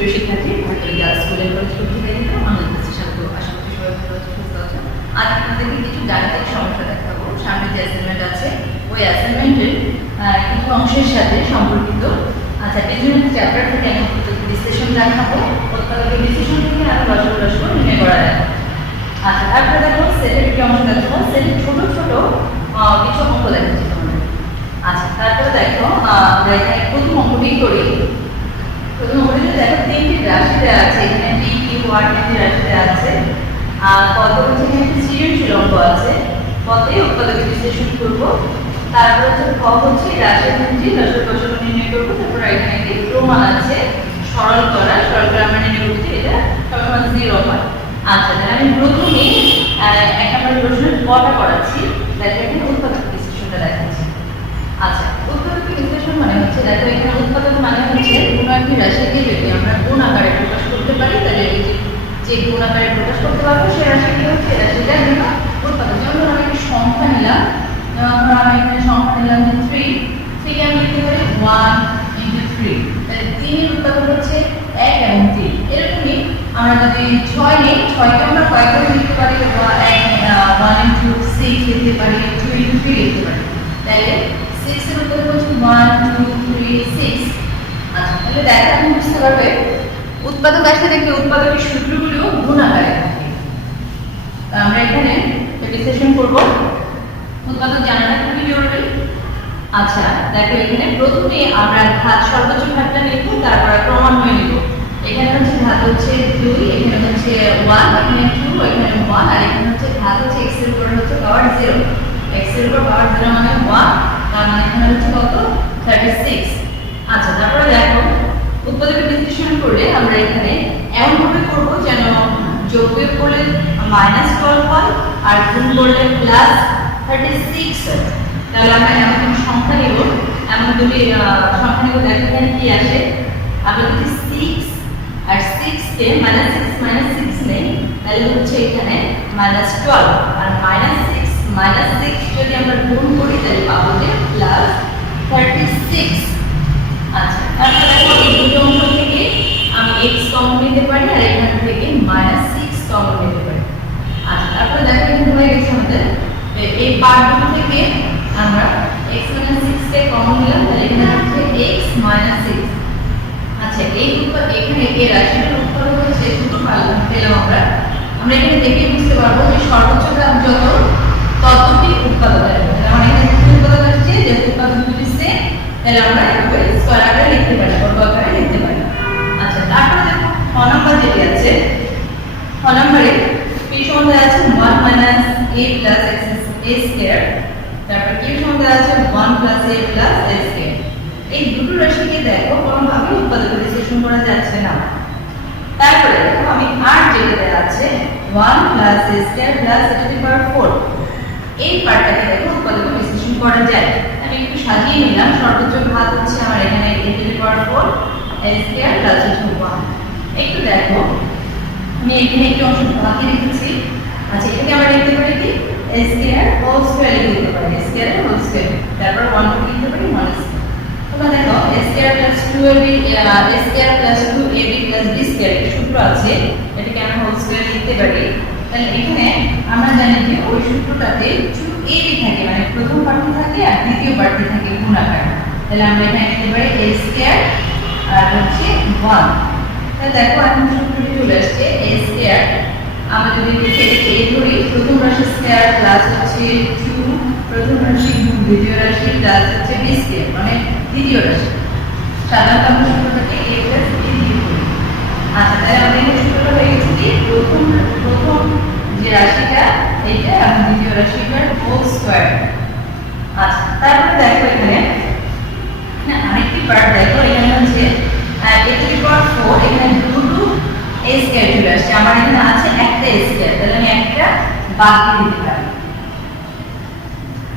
প্রিয় শিক্ষার্থী, girls school and college পত্রিকা আমাদের কাছে স্বাগত। আশা করছি সবাই ভালো আছো, সুস্থ আছো। আজ আপনাদেরকে কিছু গাণিতিক সমস্যা দেখাবো। সামনে যে অ্যাসাইনমেন্ট আছে ওই অ্যাসাইনমেন্টের কিছু অংশের সাথে সম্পর্কিত। আচ্ছা, বিভিন্ন চ্যাপ্টার থেকে আমি বিশ্লেষণ দেখাবো। উৎপাদকের বিশ্লেষণ থেকে আমি রসগোল্লা নির্ণয় করা দেখাবো। আচ্ছা, তারপরে দেখো সেটের একটি অংশ দেখাবো। সেটের ছোট ছোট কিছু অঙ্ক দেখাচ্ছি তোমাদের। আচ্ছা, তারপরে দেখো আমরা এখানে প্রথম অঙ্কটি করি। প্রথম অঙ্কটিতে দেখো তিনটি রাশি দেওয়া আছে। এখানে পি কিউ আর তিনটি রাশি দেওয়া আছে। আর কত হচ্ছে এখানে একটি সৃজনশীল অঙ্ক আছে। কতে উৎপাদকের বিশ্লেষণ করব। তারপরে হচ্ছে ক হচ্ছে রাশির তিনটি রসগোল্লা নির্ণয় করবো। তারপরে এখানে একটি প্রমাণ আছে সরল করা আমরা নির্ণয় করছি। এটা সবসময় 0 হয়। আচ্ছা, তাহলে আমি প্রথমে 1 নম্বর প্রশ্নের কটা করাচ্ছি। দেখো এখানে উৎপাদক বিশ্লেষণটা দেখাচ্ছি। আচ্ছা, উৎপাদক বিশ্লেষণ মানে হচ্ছে দেখো এখানে উৎপাদক মানে হচ্ছে কোনো একটি রাশিকে যদি আমরা গুণ আকারে প্রকাশ করতে পারি তাহলে যে গুণ আকারে প্রকাশ করতে পারবো সে রাশিটি হচ্ছে রাশিটার জন্য উৎপাদক। যেমন আমি একটি সংখ্যা নিলাম, যেমন আমি এখানে সংখ্যা নিলাম যে 3 থেকে আমি লিখতে পারি 1 × 3। তাহলে 3 এর উৎপাদক হচ্ছে 1 এবং 3। এরকমই আমরা যদি 6 নিই, 6 কে আমরা কয়েকবার লিখতে পারি, 1 × 6 লিখতে পারি, 2 × 3 লিখতে পারি। তাহলে 6 এর উত্তর হচ্ছে 1 2 3 6। আচ্ছা, তাহলে দেখো আপনি বুঝতে পারবে উৎপাদক আসলে দেখবে উৎপাদকের সূত্রগুলো গুণ আকারে থাকে। আমরা এখানে বিশ্লেষণ করব। উৎপাদক জানাটা খুবই জরুরি। আচ্ছা, দেখো এখানে প্রথমে আমরা ঘাত সর্বোচ্চ ঘাতটা নেব, তারপর ক্রমান্বয়ে নেব। এখানে হচ্ছে ঘাত হচ্ছে 2, এখানে হচ্ছে 1, এখানে 2, এখানে 1, আর এখানে হচ্ছে ঘাত হচ্ছে x এর উপর হচ্ছে পাওয়ার 0। x এর উপর পাওয়ার 0 মানে 1, তার মানে এখানে হচ্ছে কত 36। আচ্ছা, তারপরে দেখো উৎপাদকের বিশ্লেষণ করলে আমরা এখানে এমন ভাবে করব যেন যোগ বিয়োগ করলে -12 হয় আর গুণ করলে +36 হয়। তাহলে আমরা এমন কোনো সংখ্যা নেব, এমন দুটি সংখ্যা নেব। দেখো এখানে কি আসে, আমরা যদি 6 আর 6 কে -6 নেই তাহলে হচ্ছে এখানে -12 আর -6 যদি আমরা গুণ করি তাহলে পাবো যে +36। আচ্ছা, তারপর দেখো এই দুটো অংশ থেকে আমি x কমন নিতে পারি আর এখান থেকে -6 কমন নিতে পারি। আচ্ছা, তারপর দেখো এখানে হয়ে গেছে আমাদের এই পার্টগুলো থেকে আমরা x - 6 কে কমন নিলাম, তাহলে এখানে হচ্ছে x - 6। আচ্ছা, এখানে এই রাশিটার উৎপাদক হচ্ছে দুটো পেলাম আমরা এখানে দেখে বুঝতে পারবো যে সর্বোচ্চ ঘাত যত ততটি উৎপাদক আসবে। মানে এখানে উৎপাদক আসছে যে উৎপাদক দুটি সেম, তাহলে আমরা এভাবে স্কয়ার আকারে লিখতে পারি, বর্গ আকারে লিখতে পারি। আচ্ছা, তারপরে দেখো খ নম্বর যেটি আছে, খ নম্বরে p সমান দেওয়া আছে 1 - a + x² তারপর q সমান দেওয়া আছে 1 + a + s²। এই দুটো রাশিকে দেখো কোনোভাবে উৎপাদক বিশ্লেষণ করা যাচ্ছে না। তারপরে দেখো আমি আর যেটা দেওয়া আছে 1 + a² + e⁴ এই পার্টটাকে দেখো উৎপাদক বিশ্লেষণ করা যায়। আমি একটু সাজিয়ে নিলাম। সর্বোচ্চ ঘাত হচ্ছে আমার এখানে a⁴ s² + 1। একটু দেখো আমি এখানে একটু অংশ বাকি রেখেছি। আচ্ছা, এখানে আমরা লিখতে পারি কি s² লিখতে পারি, s², তারপর 1 লিখতে পারি 1²। তোমরা দেখো s² + 2ab + b² এর সূত্র আছে, এটাকে আমরা হোল স্কয়ার লিখতে পারি। তাহলে এখানে আমরা জানি যে ওই সূত্রটাতে 2ab থাকে, মানে প্রথম পার্টটি থাকে আর দ্বিতীয় পার্টটি থাকে গুণ আকারে। তাহলে আমরা এখানে লিখতে পারি a² আর হচ্ছে 1। তাহলে দেখো এখন সূত্রটি চলে আসছে a²। আমরা যদি লিখে a ধরি, প্রথম রাশি স্কয়ার প্লাস হচ্ছে 2 প্রথম রাশি গুণ দ্বিতীয় রাশি প্লাস হচ্ছে b², মানে দ্বিতীয় রাশি। সাধারণত আমরা সূত্রটাকে a + b দিয়ে করি। আচ্ছা, তাহলে আমাদের এখানে সূত্রটা হয়ে গেছে কি প্রথম যে রাশিটা এটা এবং দ্বিতীয় রাশিটার হোল স্কয়ার। আচ্ছা, তারপরে দেখো এখানে আরেকটি পার্ট দেখো, এখানে হচ্ছে a⁴ এখানে দুটো a² চলে আসছে। আমার এখানে আছে একটা a², তাহলে আমি একটা বাদ দিয়ে দিতে পারি।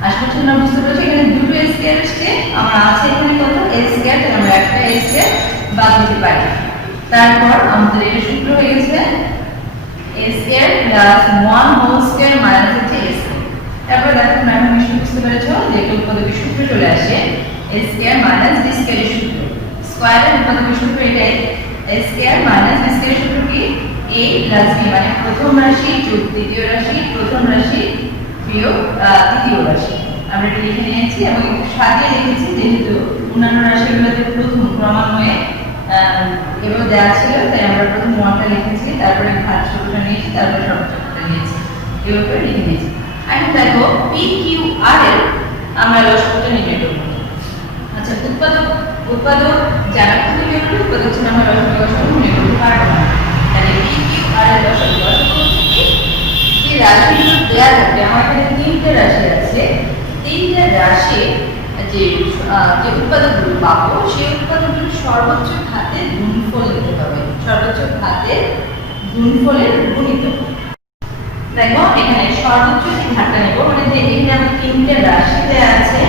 আশা করছি তোমরা বুঝতে পেরেছো, এখানে দুটো a² আসছে, আমার আছে এখানে কত a², তাহলে আমরা একটা a² বাদ দিতে পারি। তারপর আমাদের এটা সূত্র হয়ে গেছে a² + 1 হোল স্কয়ার মাইনাস হচ্ছে a²। তারপর দেখো তোমরা এখন নিশ্চয়ই বুঝতে পেরেছো যে উৎপাদকের সূত্র চলে আসে a² - b² এর সূত্র। স্কয়ারের উৎপাদকের সূত্র এটাই। a square minus b square সূত্র কি a প্লাস b, মানে প্রথম রাশি যোগ দ্বিতীয় রাশি, প্রথম রাশি বিয়োগ তৃতীয় রাশি। আমরা এটা লিখে নিয়েছি এবং একটু সাজিয়ে লিখেছি, যেহেতু অন্যান্য রাশিগুলোতে প্রথম ক্রমান্বয়ে এভাবে দেওয়া ছিল, তাই আমরা প্রথম 1টা লিখেছি, তারপরে ঘাত সূত্রটা নিয়েছি, তারপরে সর্বোচ্চটা নিয়েছি, এভাবে লিখে নিয়েছি। এখন দেখো পি কিউ আর এর আমরা লসাগুটা নির্ণয় করব। আচ্ছা, উৎপাদক যারা খুবই জরুরি, উৎপাদক ছিল আমরা লসাগু নির্ণয় করতে পারবো না। তাহলে পি কিউ আর এর লসাগু হচ্ছে কি, যে রাশিগুলো দেওয়া থাকবে, আমার এখানে 3টে রাশি আছে, 3টে রাশি যে উৎপাদকগুলো পাবো, সেই উৎপাদকগুলো সর্বোচ্চ ঘাতের গুণফল নিতে হবে, সর্বোচ্চ ঘাতের গুণফলের গুণিত। দেখো এখানে সর্বোচ্চ ঘাতটা নেব, মানে যে এখানে আমার 3টে রাশি দেওয়া আছে,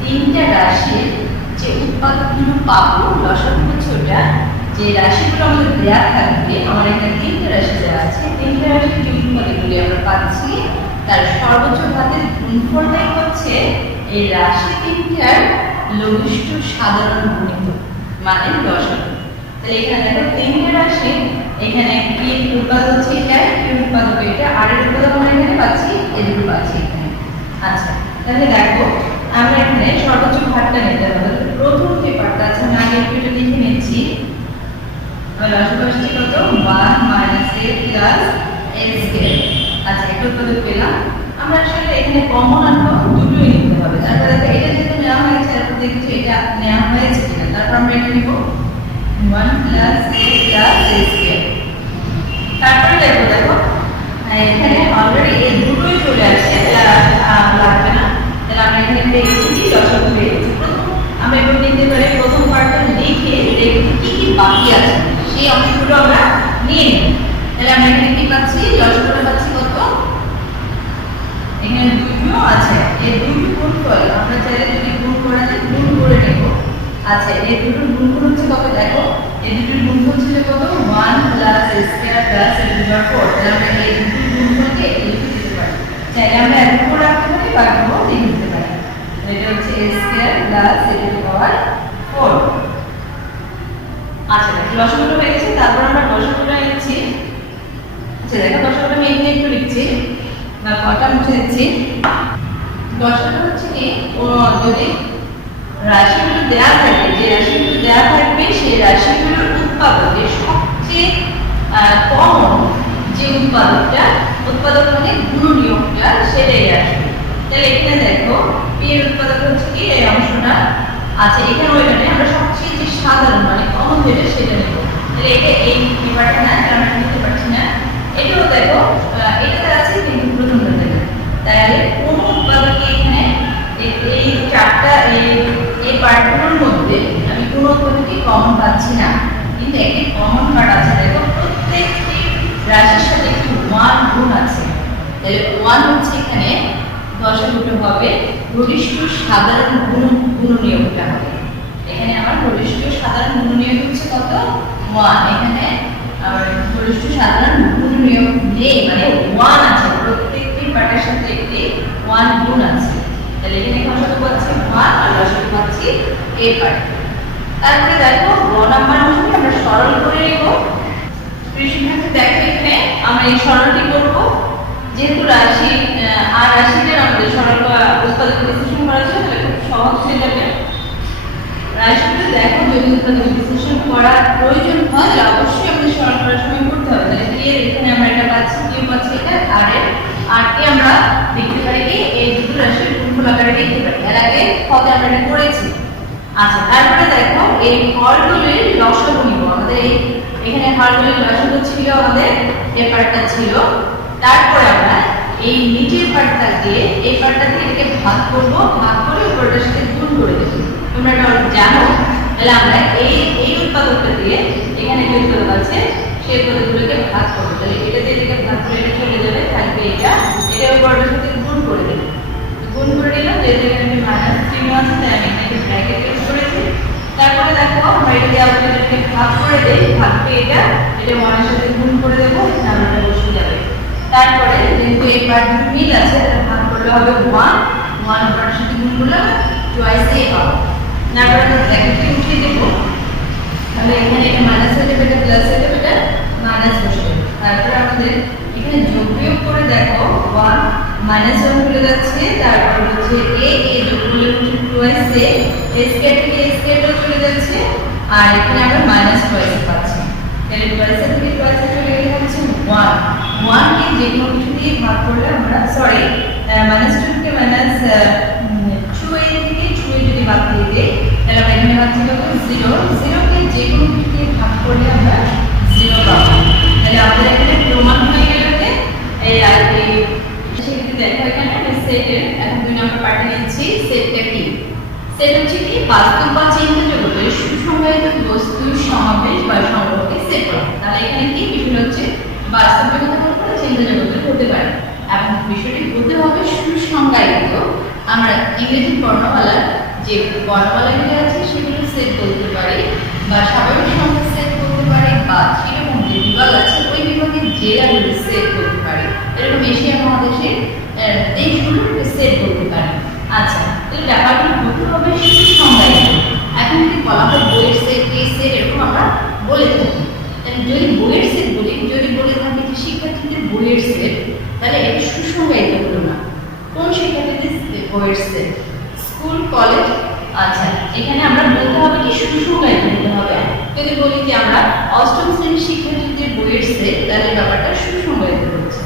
3টে রাশির যে উৎপাদকগুলো পাবো লসাগু হচ্ছে ওটা, যে রাশিগুলো আমাদের দেওয়া থাকবে, আমার এখানে 3টে রাশি দেওয়া আছে, 3টে রাশির যে উৎপাদকগুলি আমরা পাচ্ছি তার সর্বোচ্চ ঘাতের গুণফলটাই হচ্ছে এই রাশি 3টার লঘিষ্ঠ সাধারণ গুণিত, মানে লসাগু। তাহলে এখানে দেখো 3টে রাশি, এখানে কি উৎপাদক হচ্ছে এটা, কি উৎপাদক এটা, আর এর উৎপাদক আমরা এখানে পাচ্ছি, এর পাচ্ছি এখানে। আচ্ছা, তাহলে দেখো আমরা এখানে সর্বোচ্চ ঘাতটা নিতে হবে। প্রথম যে পার্টটা আছে আমি আগে একটু এটা লিখে নিচ্ছি। লসাগু আসছে কত, 1 minus a plus a square. আচ্ছা, একটা উৎপাদক পেলাম। আমরা আসলে এখানে কমন আনবো, দুটোই নিতে হবে। তারপর দেখো এটা যেহেতু নেওয়া হয়েছে, তারপর দেখছি এটা নেওয়া হয়েছে কিনা, তারপর আমরা এটা নিব 1 plus a plus a square. তারপরে দেখো এখানে অলরেডি এই দুটোই চলে আসছে, লাগবে না। তাহলে আমরা এখানে পেয়েছি কি, লসাগু পেয়েছি। আমরা এগুলো নিতে পারি, প্রথম পার্টটা লিখে দেখি কি কি বাকি আছে, সেই অংশগুলো আমরা নিয়ে নেব। তাহলে আমরা এখানে কি পাচ্ছি, লসাগুটা পাচ্ছি কত, এখানে 2 আছে, এই 2 গুণফল আমরা চাইলে যদি গুণ করা যায় গুণ করে নেব। আচ্ছা, এই দুটোর গুণফল হচ্ছে কত, দেখো এই দুটোর গুণফল ছিল কত, 1 plus a square plus a to the power 4। তাহলে আমরা এই দুটোর গুণফলকে লিখে দিতে পারি, চাইলে আমরা এর উপর রাখতে পারি বা এরকম লিখে দিতে পারি। এটা হচ্ছে a square plus a to the power 4। আচ্ছা, লসাগুটা হয়ে গেছে, তারপর আমরা লসাগুটা লিখছি। আচ্ছা দেখো, লসাগুটা আমি এখানে একটু লিখছি, না কটা মুছে দিচ্ছি। লসাগু হচ্ছে কি, যদি রাশিগুলো দেওয়া থাকে, যে রাশিগুলো দেওয়া থাকবে সেই রাশিগুলোর উৎপাদকের সবচেয়ে কমন যে উৎপাদক মানে গুণনীয়কটা, সেটাই আসবে। তাহলে এখানে দেখো পি এর উৎপাদক হচ্ছে কি এই অংশটা। আচ্ছা, এখানে ওইখানে আমরা সবচেয়ে যে সাধারণ মানে কমন যেটা সেটা নেব। তাহলে এটা এই পেপারটা না, আমরা নিতে পারছি না। এটাও দেখো এটাতে আছে কিন্তু প্রথমটা থেকে, তাহলে কোন উৎপাদকে এখানে এই চারটা এই পার্টগুলোর মধ্যে আমি কোনো উৎপাদকে কমন পাচ্ছি না, কিন্তু একটি কমন পার্ট আছে। দেখো প্রত্যেকটি রাশির সাথে একটি 1 গুণ আছে, তাহলে 1 হচ্ছে এখানে লসাগুটা হবে ঘনিষ্ঠ সাধারণ গুণনীয়কটা হবে। এখানে আমার ঘনিষ্ঠ সাধারণ গুণনীয়ক হচ্ছে কত, 1। এখানে আর ঘনিষ্ঠ সাধারণ গুণনীয়ক নেই, মানে 1 আছে, প্রত্যেকটি পার্টের সাথে একটি 1 গুণ আছে। তাহলে এখানে লসাগু পাচ্ছি 1 আর লসাগু পাচ্ছি a পার্ট। তারপরে দেখো গ নাম্বার অংশটি আমরা সরল করে নেব। শিক্ষার্থী দেখো এখানে আমরা এই সরলটি করব, যেহেতু রাশি আর রাশিটার আমাদের সরল উৎপাদক বিশ্লেষণ করা আছে, তাহলে খুব সহজ হয়ে যাবে। রাশিটা দেখো যদি উৎপাদক বিশ্লেষণ করার প্রয়োজন হয় তাহলে অবশ্যই আমাদের সরল করার সময় করতে হবে। তাহলে ক্লিয়ার, এখানে আমরা এটা পাচ্ছি, কি পাচ্ছি এটা আর কে আমরা লিখতে পারি কি এই দুটো রাশির গুণফল আকারে লিখতে পারি। এর আগে কত আমরা এটা করেছি। আচ্ছা, তারপরে দেখো এই হরগুলির লসাগু নিব। আমাদের এখানে হরগুলির লসাগু ছিল, আমাদের এই পার্টটা ছিল। তারপরে আমরা এই নিচের পার্টটা দিয়ে এই পার্টটা দিয়ে এটাকে ভাগ করব, ভাগ করে উপরটার সাথে গুণ করে দেব। তোমরা এটা জানো। তাহলে আমরা এই উৎপাদকটা দিয়ে এখানে যে উৎপাদক আছে সেই উৎপাদকগুলোকে ভাগ করব। তাহলে এটা দিয়ে এটাকে ভাগ করে এটা চলে যাবে, থাকবে এটা উপরটার সাথে গুণ করে দেব। গুণ করে দিলাম, যেহেতু এখানে মাইনাস চিহ্ন আছে তাই আমি এটাকে ব্র্যাকেট ইউজ করেছি। তারপরে দেখো আমরা এটা দিয়ে আবার এটাকে ভাগ করে দেই, ভাগকে এটা 1 এর সাথে গুণ করে দেব, নাম্বারটা বসে যাবে। তারপরে যেহেতু এই পার্ট মিল আছে তাহলে ভাগ করলে হবে 1 উপরের সাথে গুণ করলে টুয়াইস এ পাবো। তারপরে আমরা ব্র্যাকেটে উঠিয়ে দেব। তাহলে এখানে এটা মাইনাস হয়ে যাবে, এটা প্লাস হয়ে যাবে, এটা মাইনাস বসে যাবে। তারপরে আমাদের এখানে যোগ বিয়োগ করে দেখো 1 মাইনাস 1 চলে যাচ্ছে, তারপর হচ্ছে a যোগ করলে হচ্ছে 2s a স্কয়ার থেকে a স্কয়ার চলে যাচ্ছে, আর এখানে আমরা মাইনাস 2s পাচ্ছি। তাহলে 2s থেকে 2s চলে গেলে হচ্ছে 1 কে যে কোনো কিছু দিয়ে ভাগ করলে আমরা সরি মাইনাস 2 কে মাইনাস 2a থেকে 2a যদি বাদ দিয়ে দেই তাহলে আমরা এখানে পাচ্ছি কত 0 কে যে কোনো কিছু দিয়ে ভাগ করলে আমরা 0 পাবো। তাহলে আমাদের এখানে প্রমাণ হয়ে গেল যে এই আর এই সেক্ষেত্রে দেখো এখানে আমি সেটের এখন 2 নম্বর পার্টে নিচ্ছি। সেটটা কি? সেট হচ্ছে কি বাস্তব বা চিন্তা জগতের সুসংজ্ঞায়িত বস্তুর সমাবেশ বা সংগ্রহকে সেট করা। তাহলে এখানে কি বিষয় হচ্ছে বাস্তব জগতের হতে পারে, চিন্তা জগতের হতে পারে, এবং বিষয়টি হতে হবে সুসংজ্ঞায়িত। আমরা ইংরেজি বর্ণমালার যে বর্ণমালাগুলি আছে সেগুলো সেট করতে পারি, বা স্বাভাবিক সংখ্যা সেট করতে পারি, বা সেরকম যে বিভাগ আছে ওই বিভাগের জেলাগুলো সেট করতে পারি। এরকম এশিয়া মহাদেশের দেশগুলো সেট করতে পারি। আচ্ছা, এই ব্যাপারগুলো হতে হবে সুসংজ্ঞায়িত। এখন যদি বলা হয় বইয়ের সেট, এই সেট এরকম আমরা বলে থাকি, তাহলে যদি বইয়ের সেট বলি, যদি বলে থাকি যে শিক্ষার্থীদের বইয়ের সেট, তাহলে এটা সুসংজ্ঞায়িত হলো না। কোন শিক্ষার্থীদের বইয়ের সেট? School, college. আচ্ছা, এখানে আমরা বলতে হবে কি সুসংজ্ঞায়িত হতে হবে। যদি বলি যে আমরা অষ্টম শ্রেণীর শিক্ষার্থীদের বইয়ের সেট, তাহলে ব্যাপারটা সুসংজ্ঞায়িত হচ্ছে।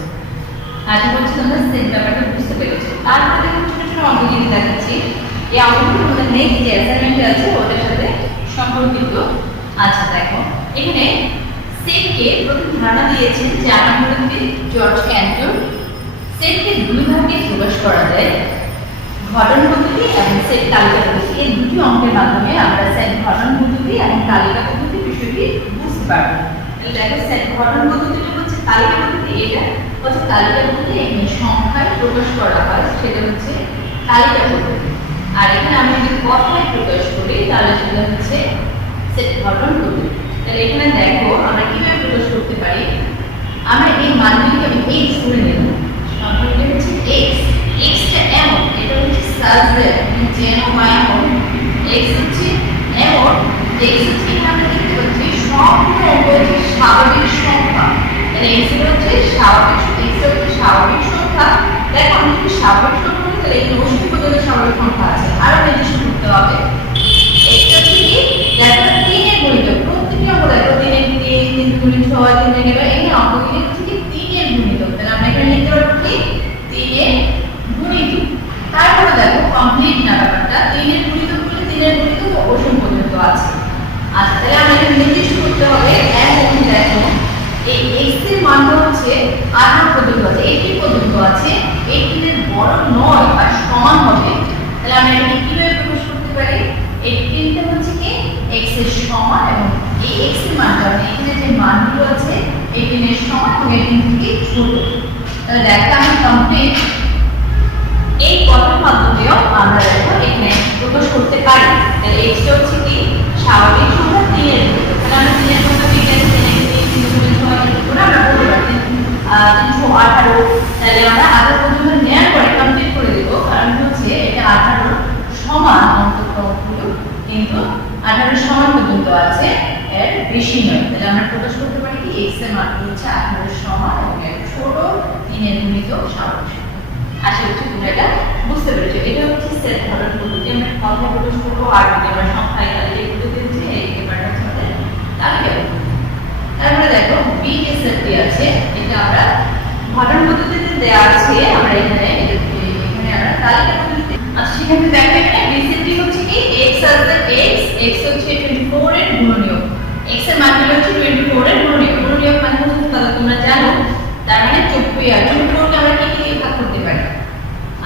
আশা করছি তোমরা সেট ব্যাপারটা বুঝতে পেরেছো। তারপরে দেখো ছোট ছোট অঙ্কগুলি দেখাচ্ছি। এই অঙ্কগুলো আমাদের নেক্সট যে অ্যাসাইনমেন্ট আছে ওটার সাথে সম্পর্কিত। আচ্ছা দেখো, এখানে সেটকে প্রথম ধারণা দিয়েছেন জার্মান জর্জ ক্যান্টর। সেটকে দুই ভাগে প্রকাশ করা যায়, ঘটন পদ্ধতি এবং সেট তালিকা পদ্ধতি। এই দুটি অঙ্কের মাধ্যমে আমরা সেট ঘটন পদ্ধতি এবং তালিকা পদ্ধতি বিষয়টি বুঝতে পারবো। তাহলে দেখো সেট ঘটন পদ্ধতিটা হচ্ছে তালিকা পদ্ধতি, এটা হচ্ছে তালিকা পদ্ধতি। এখানে সংখ্যায় প্রকাশ করা হয়, সেটা হচ্ছে তালিকা পদ্ধতি। আর এখানে আমরা যদি কথায় প্রকাশ করি তাহলে সেটা হচ্ছে সেট ঘটন পদ্ধতি। তাহলে এখানে দেখো আমরা কিভাবে প্রকাশ করতে পারি। আমরা এই মানগুলিকে আমি x ধরে নেব, সংখ্যাটা হচ্ছে x, xটা এমন, এটা হচ্ছে সাবজেক্ট যেন বা এমন, x হচ্ছে এমন, x হচ্ছে আমরা দেখতে পাচ্ছি সবগুলো অঙ্ক হচ্ছে স্বাভাবিক সংখ্যা। তাহলে x হচ্ছে স্বাভাবিক, x হচ্ছে স্বাভাবিক সংখ্যা। দেখো আমি যদি স্বাভাবিক সংখ্যা বলি তাহলে এই অসীম পর্যন্ত স্বাভাবিক সংখ্যা আছে, আরো নির্দিষ্ট করতে হবে। x হচ্ছে কি দেখো 3 এর গুণিতক, প্রত্যেকটি অঙ্ক দেখো 3 এর 3, 3 গুণিত 6, 3 এর গেল, এই অঙ্কগুলি হচ্ছে কি 3 এর গুণিতক। তাহলে আমরা এখানে লিখতে পারবো কি 3 এর গুণিতক। তারপরে দেখো কমপ্লিট না ব্যাপারটা, 3 এর গুণিতক বলে 3 এর গুণিতক অসীম পর্যন্ত আছে। আচ্ছা, তাহলে আমরা এখানে নির্দিষ্ট করতে হবে এখন দেখো এই x এর মানটা হচ্ছে 18 পর্যন্ত আছে, 18 পর্যন্ত আছে, 18 এর বড় নয় বা সমান হবে। তাহলে আমরা এখানে কিভাবে প্রকাশ করতে পারি? 18টা হচ্ছে কি x এর সমান, এবং এই x এর মানটা এখানে যে মানগুলো আছে 18 এর সমান এবং 18 থেকে ছোট। তাহলে দেখো আমি কমপ্লিট এই কথার মাধ্যমেও আমরা দেখো এখানে প্রকাশ করতে পারি। তাহলে x টা হচ্ছে কি স্বাভাবিক সংখ্যা 3 এর গুণিতক। তাহলে আমরা 3 এর সংখ্যা বিজ্ঞান থেকে 3 গুণিত 6 করে আমরা বলতে পারি 318। তাহলে আমরা 18 পর্যন্ত নেওয়ার পরে কমপ্লিট করে দেব, কারণ হচ্ছে এটা 18 সমান অন্ততগুলো কিন্তু 18 সমান পর্যন্ত আছে, এর বেশি নয়। তাহলে আমরা প্রকাশ করতে পারি কি x এর মান হচ্ছে 18 সমান এবং এর ছোট 3 এর গুণিতক স্বাভাবিক সংখ্যা। আশা করছি তোমরা এটা বুঝতে পেরেছো। এটা হচ্ছে সেট ঘটন পদ্ধতি। আমরা কথায় প্রকাশ করবো, আর যদি আমরা সংখ্যায় তালিকা পদ্ধতি হচ্ছে এই ব্যাপারটা হচ্ছে আমাদের তালিকা পদ্ধতি। তারপরে দেখো বি যে সেটটি আছে এটা আমরা ঘটন পদ্ধতিতে দেওয়া আছে, আমরা এখানে আমরা তালিকা পদ্ধতিতে। আচ্ছা, সেখানে দেখো এখানে বি সেটটি হচ্ছে কি x আছে, x হচ্ছে 24 এর গুণনীয়ক। x এর মান হচ্ছে 24 এর গুণনীয়ক। গুণনীয়ক মানে হচ্ছে তাহলে তোমরা জানো, তার মানে 24 কে আমরা কি দিয়ে ভাগ করতে পারি?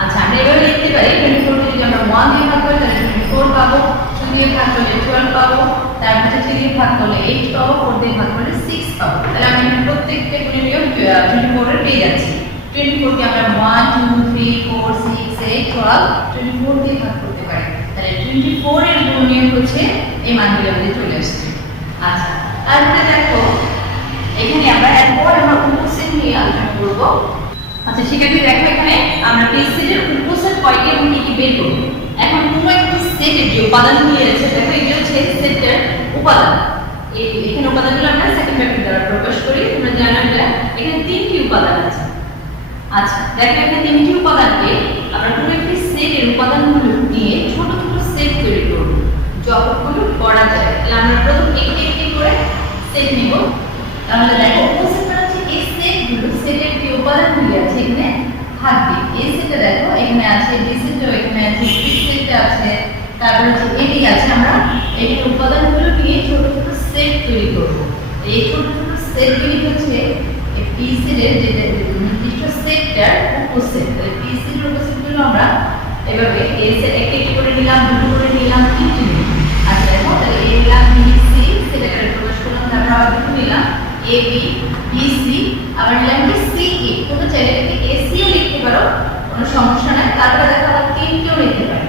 আচ্ছা, আমরা এভাবে লিখতে পারি 24 কে যদি আমরা 1 দিয়ে ভাগ করি তাহলে 24 পাবো, 2 দিয়ে ভাগ করলে 12 পাবো, তারপর 3 দিয়ে ভাগ করলে 8 পাবো, 4 দিয়ে ভাগ করলে 6 পাবো। তাহলে আমি প্রত্যেকটা গুণনীয়ক 24 এর পেয়ে যাচ্ছি। 24 কে আমরা 1 2 3 4 6 8 12 24 দিয়ে ভাগ করতে পারি। তাহলে 24 এর গুণনীয়ক হচ্ছে এই মানগুলো আমাদের চলে আসছে। আচ্ছা, তারপরে দেখো এখানে আমরা এরপর আমরা উপসেট নিয়ে আলোচনা করব। আচ্ছা, সেক্ষেত্রে দেখো এখানে আমরা এই সেটের উপসেট কয়টি এবং কি কি বের করব। এখন কোনো একটা সেটের যে উপাদানগুলি আছে দেখো এগুলো হচ্ছে সেটের উপাদান। এখানে উপাদানগুলো আমরা সেকেন্ড ফ্যাক্টর দ্বারা প্রকাশ করি। তোমরা জানো এটা এখানে তিনটি উপাদান আছে। আচ্ছা দেখো এখানে তিনটি উপাদানকে আমরা কোনো একটি সেটের উপাদানগুলো নিয়ে ছোট ছোট সেট তৈরি করব যতগুলো করা যায়। তাহলে আমরা প্রথম একটি একটি করে সেট নিব। তাহলে দেখো উপসেটটা হচ্ছে এই সেটগুলো, সেটের যে উপাদানগুলো আছে এখানে থাকবে। এই সেটে দেখো এখানে আছে বি সেটও, এখানে আছে সি সেট আছে, তারপর হচ্ছে এডি আছে। আমরা এই উপাদানগুলো নিয়ে ছোট ছোট সেট তৈরি করব। এই ছোট ছোট সেটগুলি হচ্ছে এই পি সেটের যে নির্দিষ্ট সেটটার উপসেট। তাহলে পি সেটের উপসেটগুলো আমরা এভাবে এই সেট একটি একটি করে নিলাম, দুটো করে নিলাম, তিনটি নিলাম। আচ্ছা দেখো তাহলে এ নিলাম বি সি সেটাকে প্রকাশ করলাম, তারপর আবার দুটো নিলাম এ বি বি সি, আবার নিলাম কি সি এ। তোমরা চাইলে এটাকে এ সি ও লিখতে পারো, কোনো সমস্যা নাই। তারপরে দেখো আবার তিনটেও লিখতে পারো।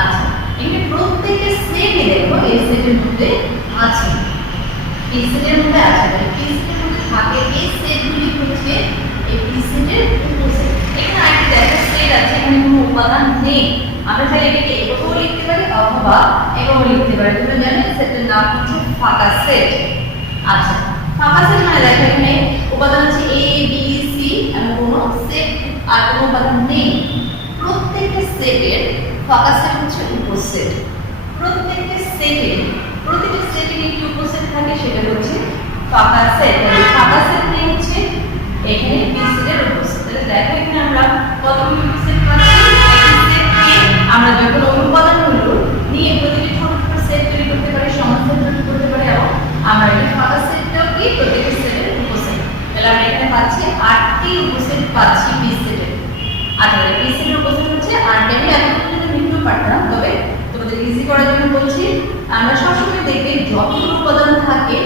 আচ্ছা এখানে প্রত্যেকটা সেটে দেখো এই সেটের মধ্যে আছে, এই সেটের মধ্যে আছে, মানে পি সেটের মধ্যে থাকে এই সেটগুলি হচ্ছে এই পি সেটের উপসেট। এখানে আরেকটা দেখো সেট আছে, এখানে কোনো উপাদান নেই, আমরা চাইলে এটাকে এভাবেও লিখতে পারি অথবা এভাবেও লিখতে পারি। তোমরা জানো সেটের নাম হচ্ছে ফাঁকা সেট। আচ্ছা ফাঁকা সেট মানে দেখো এখানে উপাদান আছে এ বি সি এবং কোনো সেট আর কোনো উপাদান নেই। প্রত্যেকটা সেটের ফাঁকা সেট হচ্ছে উপসেট। প্রত্যেকটা সেটের প্রতিটা সেটের একটি উপসেট থাকে, সেটা হচ্ছে ফাঁকা সেট। তাহলে ফাঁকা সেট মানে হচ্ছে এখানে বি সেটের উপসেট। তাহলে দেখো এখানে আমরা কতগুলো উপসেট পাচ্ছি। একটি সেটকে আমরা যখন উপাদানগুলো নিয়ে প্রতিটি ছোট ছোট সেট তৈরি করতে পারি, সমাধান তৈরি করতে পারি, এবং আমরা এই ফাঁকা সেটটাও কি প্রত্যেকটা সেটের উপসেট। তাহলে আমরা এখানে পাচ্ছি 8টি উপসেট পাচ্ছি বি সেটের। আচ্ছা বি সেটের উপসেট হচ্ছে 8টি। আমি এখন পর্যন্ত লিখতে পারতাম, তবে তোমাদের ইজি করার জন্য বলছি। আমরা সবসময় দেখবে যতগুলো উপাদান থাকে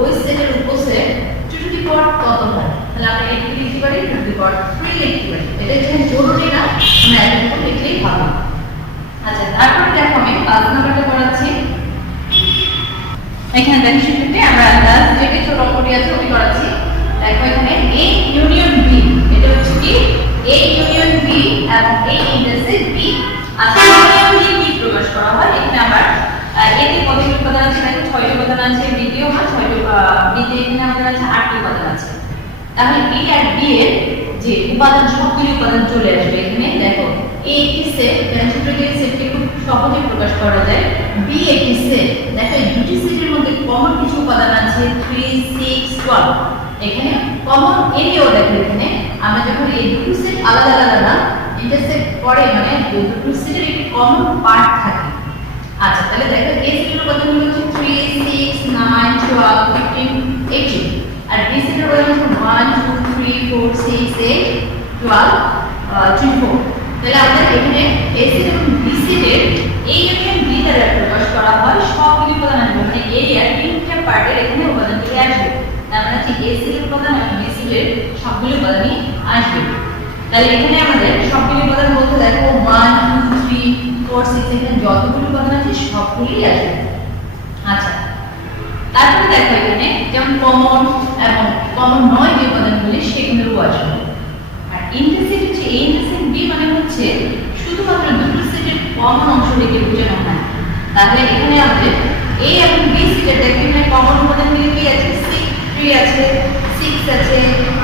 ওই সেটের উপসেট টু টু দি পাওয়ার কত হয়। তাহলে আমরা এটি লিখতে পারি টু টু দি পাওয়ার 3 লিখতে পারি। এটা যেহেতু জরুরি না, আমরা এটা লিখলেই ভালো। আচ্ছা তারপরে দেখো আমি 5 নাম্বারটা করাচ্ছি। এখানে দেখো সেক্ষেত্রে আমরা লাস্ট যেটা ছোট অঙ্কটি আছে ওটি করাচ্ছি। দেখো এখানে এ ইউনিয়ন বি, এটা হচ্ছে কি এ ইউনিয়ন বি এবং এ ইন্টারসেক্ট বি। আচ্ছা ইউনিয়ন বি কি প্রকাশ করা হয়? এখানে আবার এতে কতটি উপাদান আছে? দেখো 6টি উপাদান আছে, বিতেও না 6টি, বিতে এখানে আমাদের আছে 8টি উপাদান আছে। তাহলে এ আর বি এর যে উপাদান সবগুলি উপাদান চলে আসবে এখানে। দেখো এ একটি সেট, ছোট যে সেটকে খুব সহজে প্রকাশ করা যায়। বি একটি সেট, দেখো এই দুটি সেটের মধ্যে কমন কিছু উপাদান আছে 3 6 12। এখানে কমন এরিয়াও দেখো এখানে আমরা যখন এই দুটো সেট আলাদা আলাদা না ইন্টারসেক্ট করে, মানে দুটো সেটের একটি কমন পার্ট থাকে। আচ্ছা তাহলে দেখো এ সেটের উপাদানগুলো হচ্ছে 3 6 9 12 15 18, আর বি সেটের উপাদান হচ্ছে 1 2 3 4 6 8 12 24। তাহলে আমাদের এখানে এ সেট এবং বি সেটের এই ইউনিয়ন বি দ্বারা প্রকাশ করা হয় সবগুলি উপাদান আসবে, মানে এরিয়ার তিনটা পার্টের এখানে উপাদানগুলি আসবে। তার মানে হচ্ছে এ সেটের উপাদান এবং বি সেটের সবগুলি উপাদানই আসবে। তাহলে এখানে আমাদের সবগুলি উপাদান বলতে দেখো 1 2 3 4 6 এখানে যতগুলি উপাদান আছে সবগুলি আসবে। আচ্ছা তারপরে দেখো এখানে যেমন কমন এবং কমন নয় যে উপাদানগুলি সেগুলোও আসবে। আর ইন্টারসেক্ট হচ্ছে এ ইন্টারসেক্ট বি মানে হচ্ছে শুধুমাত্র দুটো সেটের কমন অংশটিকে বোঝানো হয়। তাহলে এখানে আমাদের এ এবং বি সেটের দেখো এখানে কমন উপাদানগুলি কি আছে? 3 আছে, 6 আছে,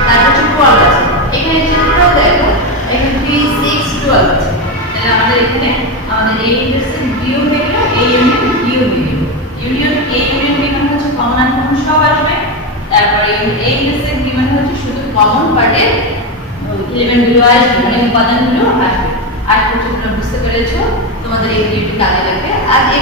তারপর 12 আছে। এখানে টোটাল দেখো এখানে 3 6 12 আছে। তাহলে আমাদের এখানে আমাদের এ ইন্টারসেক্ট বি ও হয়ে গেল, এ ইউনিয়ন বি ও হয়ে গেল। ইউনিয়ন এ ইউনিয়ন বি মানে হচ্ছে কমন আর কমন সব আসবে। তারপরে এ ইন্টারসেক্ট বি মানে হচ্ছে শুধু কমন পার্টের এলিমেন্টগুলো আসবে, মানে উপাদানগুলো আসবে। আর তোমরা বুঝতে পেরেছো, তোমাদের এই ভিডিওটি কাজে লাগবে। আর এই